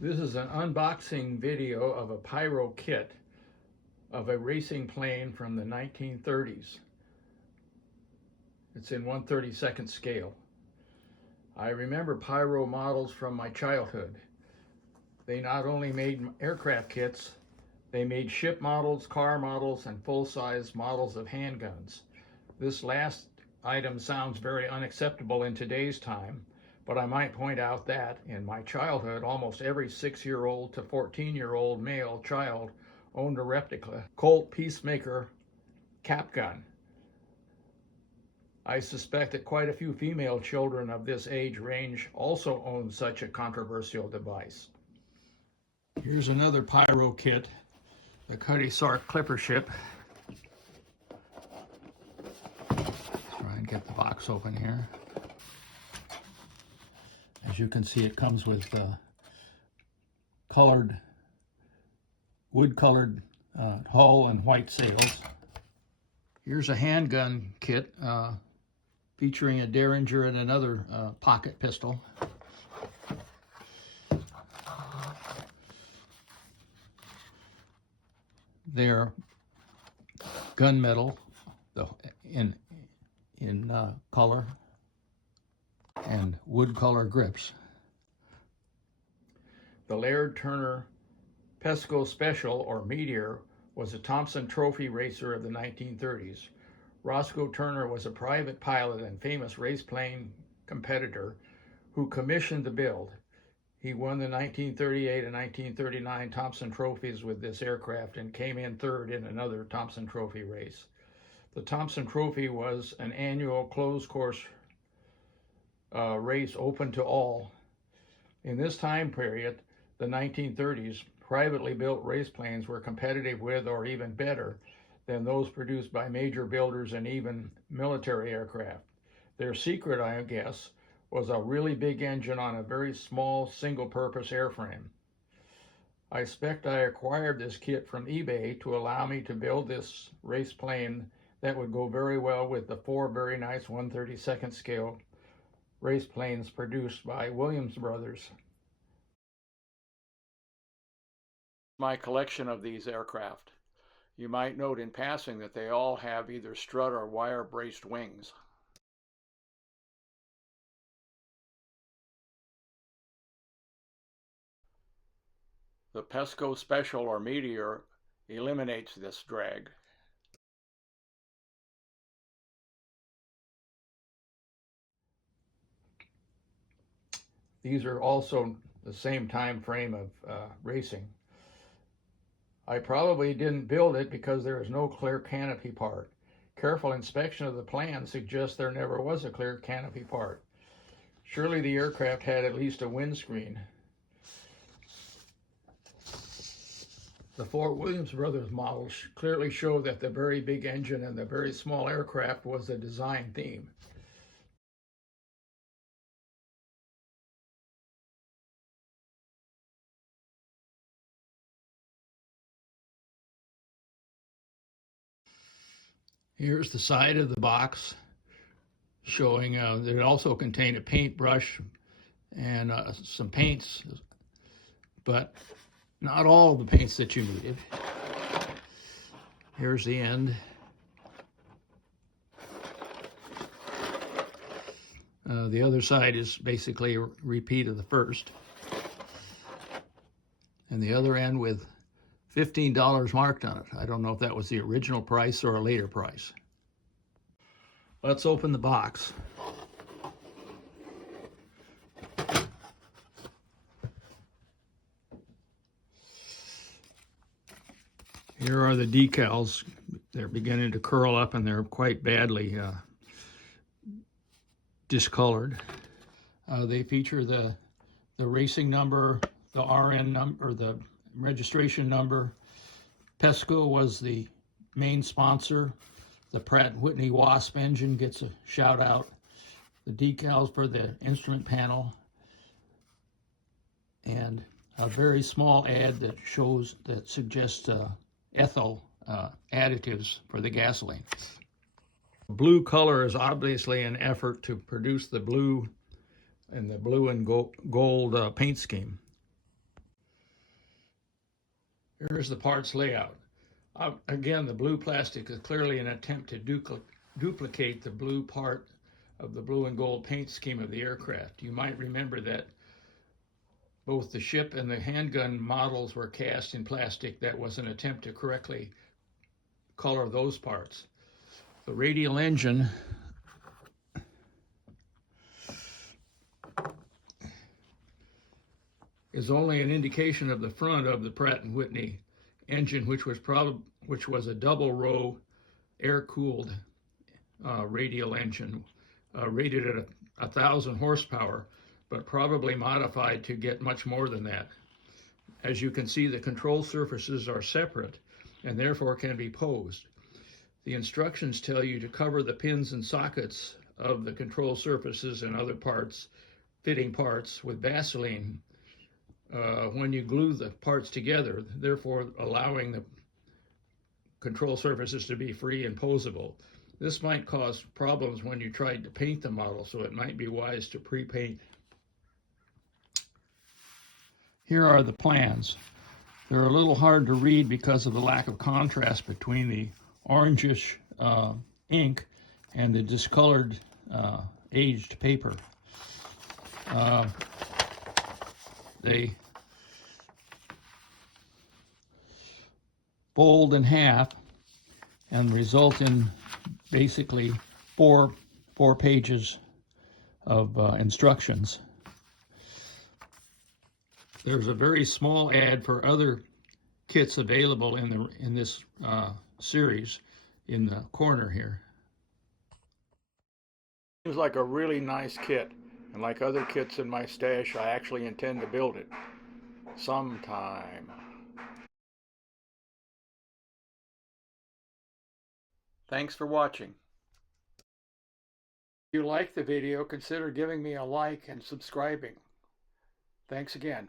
This is an unboxing video of a Pyro kit of a racing plane from the 1930s. It's in 1/32nd scale. I remember Pyro models from my childhood. They not only made aircraft kits, they made ship models, car models, and full-size models of handguns. This last item sounds very unacceptable in today's time, but I might point out that in my childhood, almost every 6-year-old to 14-year-old male child owned a replica Colt Peacemaker cap gun. I suspect that quite a few female children of this age range also owned such a controversial device. Here's another Pyro kit, the Cutty Sark clipper ship. Try and get the box open here. As you can see, it comes with wood-colored hull and white sails. Here's a handgun kit featuring a Derringer and another pocket pistol. They're gunmetal in color and wood color grips. The Laird Turner Pesco Special or Meteor was a Thompson Trophy racer of the 1930s. Roscoe Turner was a private pilot and famous race plane competitor who commissioned the build. He won the 1938 and 1939 Thompson Trophies with this aircraft and came in third in another Thompson Trophy race. The Thompson Trophy was an annual closed course race open to all. In this time period, the 1930s, privately built race planes were competitive with or even better than those produced by major builders and even military aircraft. Their secret, I guess, was a really big engine on a very small single-purpose airframe. I expect I acquired this kit from eBay to allow me to build this race plane that would go very well with the 4 very nice 1/32nd scale race planes produced by Williams Brothers. My collection of these aircraft. You might note in passing that they all have either strut or wire braced wings. The Pesco Special or Meteor eliminates this drag. These are also the same time frame of racing. I probably didn't build it because there is no clear canopy part. Careful inspection of the plan suggests there never was a clear canopy part. Surely the aircraft had at least a windscreen. The 4 Williams Brothers models clearly show that the very big engine and the very small aircraft was the design theme. Here's the side of the box showing that it also contained a paintbrush and some paints, but not all the paints that you needed. Here's the end. The other side is basically a repeat of the first. And the other end with $15 marked on it. I don't know if that was the original price or a later price. Let's open the box. Here are the decals. They're beginning to curl up and they're quite badly discolored. They feature the racing number, the RN number, the registration number. Pesco was the main sponsor. The Pratt & Whitney Wasp engine gets a shout out. The decals for the instrument panel. And a very small ad that suggests ethyl additives for the gasoline. Blue color is obviously an effort to produce the blue and gold paint scheme. Here's the parts layout. Again, the blue plastic is clearly an attempt to duplicate the blue part of the blue and gold paint scheme of the aircraft. You might remember that both the ship and the handgun models were cast in plastic. That was an attempt to correctly color those parts. The radial engine is only an indication of the front of the Pratt & Whitney engine, which was a double row air-cooled radial engine, rated at 1,000 horsepower, but probably modified to get much more than that. As you can see, the control surfaces are separate and therefore can be posed. The instructions tell you to cover the pins and sockets of the control surfaces and other parts, fitting parts, with Vaseline when you glue the parts together, therefore allowing the control surfaces to be free and posable. This might cause problems when you try to paint the model, so it might be wise to pre-paint. Here are the plans. They're a little hard to read because of the lack of contrast between the orangish ink and the discolored aged paper. They fold in half and result in basically four pages of instructions. There's a very small ad for other kits available in this series in the corner here. Seems like a really nice kit, and like other kits in my stash, I actually intend to build it sometime. Thanks for watching. If you like the video, consider giving me a like and subscribing. Thanks again.